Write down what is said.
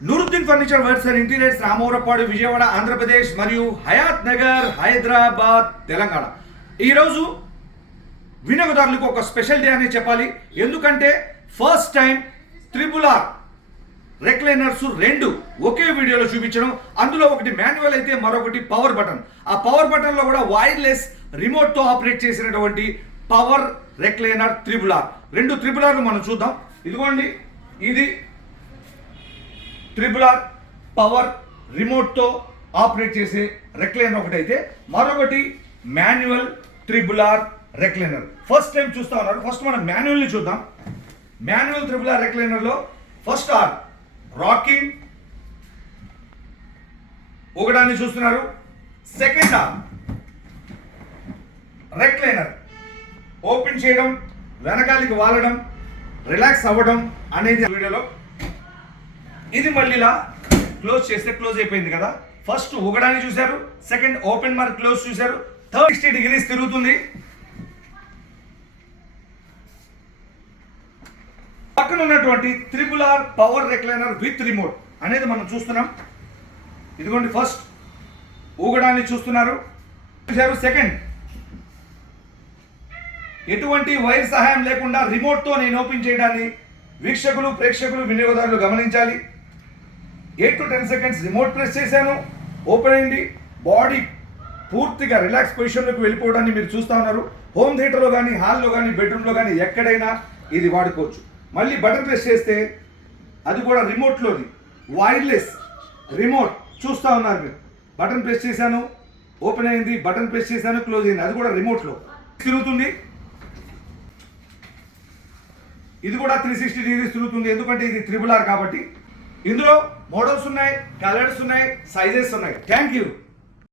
Nooruddin furniture works and interiors Ramavarapadu Vijayawada Andhra Pradesh మరియు హయాత్ నగర్ హైదరాబాద్ తెలంగాణ. ఈరోజు వినియోగదారులకు ఒక స్పెషల్ డే అని చెప్పాలి. ఎందుకంటే ఫస్ట్ టైం RRR రెక్లైనర్స్ రెండు ఒకే వీడియోలో చూపించడం. అందులో ఒకటి మాన్యువల్ అయితే మరొకటి పవర్ బటన్. ఆ పవర్ బటన్లో కూడా వైర్లెస్ రిమోట్తో ఆపరేట్ చేసినటువంటి పవర్ రెక్లైనర్ RRR. రెండు RRRలు మనం చూద్దాం. ఇదిగోండి, ఇది RRR పవర్ రిమోట్తో ఆపరేట్ చేసే రెక్లైనర్ ఒకటి అయితే, మరొకటి manual RRR recliner. First time చూస్తా ఉన్నారు. ఫస్ట్ మనం మాన్యువల్ని చూద్దాం. మాన్యువల్ RRR రెక్లైనర్లో ఫస్ట్ ఆర్ రాకింగ్ ఒకదాన్ని చూస్తున్నారు. సెకండ్ ఆర్ రెక్లైనర్ ఓపెన్ చేయడం, వెనకాలికి వాలడం, రిలాక్స్ అవ్వడం అనేది వీడియోలో. ఇది మళ్ళీ ఇలా క్లోజ్ చేస్తే క్లోజ్ అయిపోయింది కదా. ఫస్ట్ ఒకడాన్ని చూశారు, సెకండ్ ఓపెన్ మరి క్లోజ్ చూశారు, 360 degrees తిరుగుతుంది. పక్కన ఉన్నటువంటి RRR power recliner with remote అనేది మనం చూస్తున్నాం. ఇదిగోండి, ఫస్ట్ ఊగడాన్ని చూస్తున్నారు, సెకండ్ ఎటువంటి వైర్ సహాయం లేకుండా రిమోట్తో నేను ఓపెన్ చేయడాన్ని వీక్షకులు, ప్రేక్షకులు, వినియోగదారులు గమనించాలి. 8 to 10 seconds రిమోట్ ప్రెస్ చేశాను, ఓపెన్ అయింది. బాడీ పూర్తిగా రిలాక్స్ పొజిషన్లోకి వెళ్ళిపోవడాన్ని మీరు చూస్తూ ఉన్నారు. హోమ్ థియేటర్లో కానీ, హాల్లో కానీ, బెడ్రూమ్లో కానీ ఎక్కడైనా ఇది వాడుకోవచ్చు. మళ్ళీ బటన్ ప్రెస్ చేస్తే అది కూడా రిమోట్లోది వైర్లెస్ రిమోట్ చూస్తూ ఉన్నారు మీరు. బటన్ ప్రెస్ చేశాను, ఓపెన్ అయింది, బటన్ ప్రెస్ చేశాను, క్లోజ్ అయింది. అది కూడా రిమోట్లో తిరుగుతుంది. ఇది కూడా 360 degrees తిరుగుతుంది, ఎందుకంటే ఇది RRR కాబట్టి. ఇందులో మోడల్స్ ఉన్నాయి, కలర్స్ ఉన్నాయి, సైజెస్ ఉన్నాయి. Thank you.